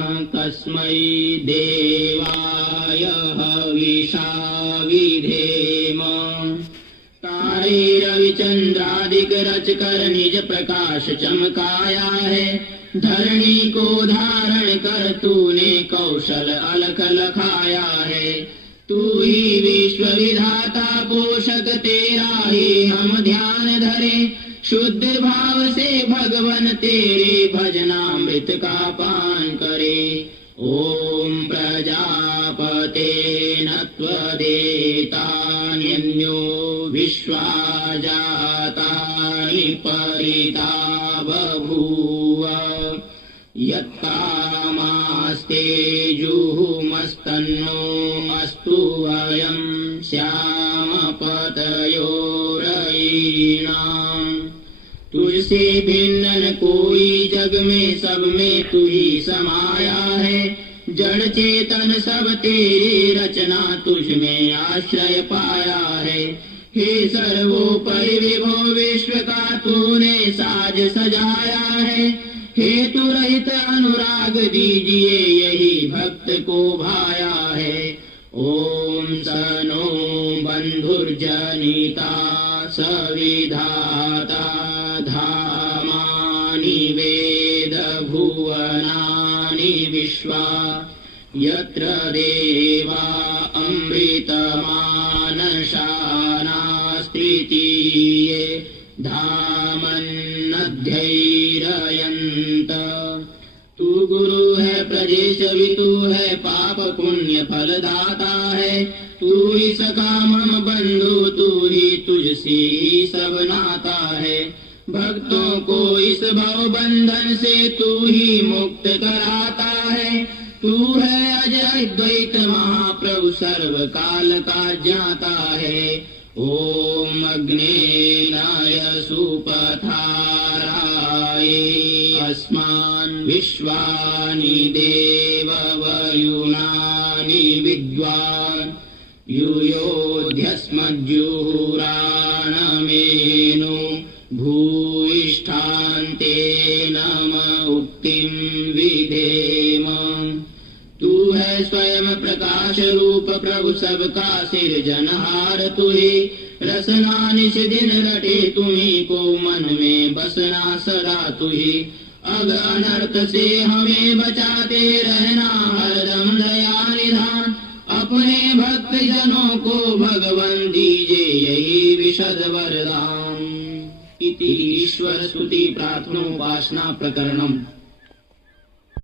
कस्मै देवाय हविषा विधेम। तारे रविचंद्रादिक रच कर निज प्रकाश चमकाया है। धरणी को धारण कर तूने कौशल अलख लखाया है। तू ही विश्व विधाता पोषक तेरा ही हम ध्यान धरे। शुद्ध भाव से भगवन तेरे भजनामृत का पान करे। ओम प्रजापते न त्वदेतान्यो विश्वा जातानि परिता बभूव। यत्कामास्ते जुहुमस्तन्नो अस्तु वयं श्यामपतयोरयीणाम्। तुझसे भिन्न न कोई जग में, सब में तू ही समाया है। जड़ चेतन सब तेरी रचना, तुझ में आश्रय पाया है। हे सर्वोपरि विभो विश्व का तूने साज सजाया है। हेतु रहित अनुराग दीजिए यही भक्त को भाया है। ओम सनो बंधुर्जनिता सविधाता धामानि वेद भुवनानि विश्वा। यत्र देवा अमृतमानशानास्त्रितीये धामन्नध्यैरयन्त। तू गुरु है प्रजेश भी तू है, पाप पुण्य फलदाता है। तू ही सखा मम बंधु, तू ही तुझसे ही सब नाता है। भक्तों को इस भव बंधन से तू ही मुक्त कराता है। तू है अजय द्वैत महाप्रभु, सर्व काल का ज्ञाता है। ओम अग्नेनाय सुपथाराय अस्मान् विश्वानि देववयुनानि विद्वान्। युयोध्यस्मज्जुहुराणमेनो भूयिष्ठान्ते नम उक्तिं विधेम। तू है स्वयं प्रकाश रूप प्रभु, सबका सिरजनहार तू ही। रसना निश दिन रटे तुम्ही को, मन में बसना सदा तू ही। अग अनर्थ से हमें बचाते रहना हरदम दया निधान। अपने भक्त जनों को भगवन दीजे यही विशद वरदान। इति ईश्वर स्तुति प्रार्थनोपासना प्रकरणम।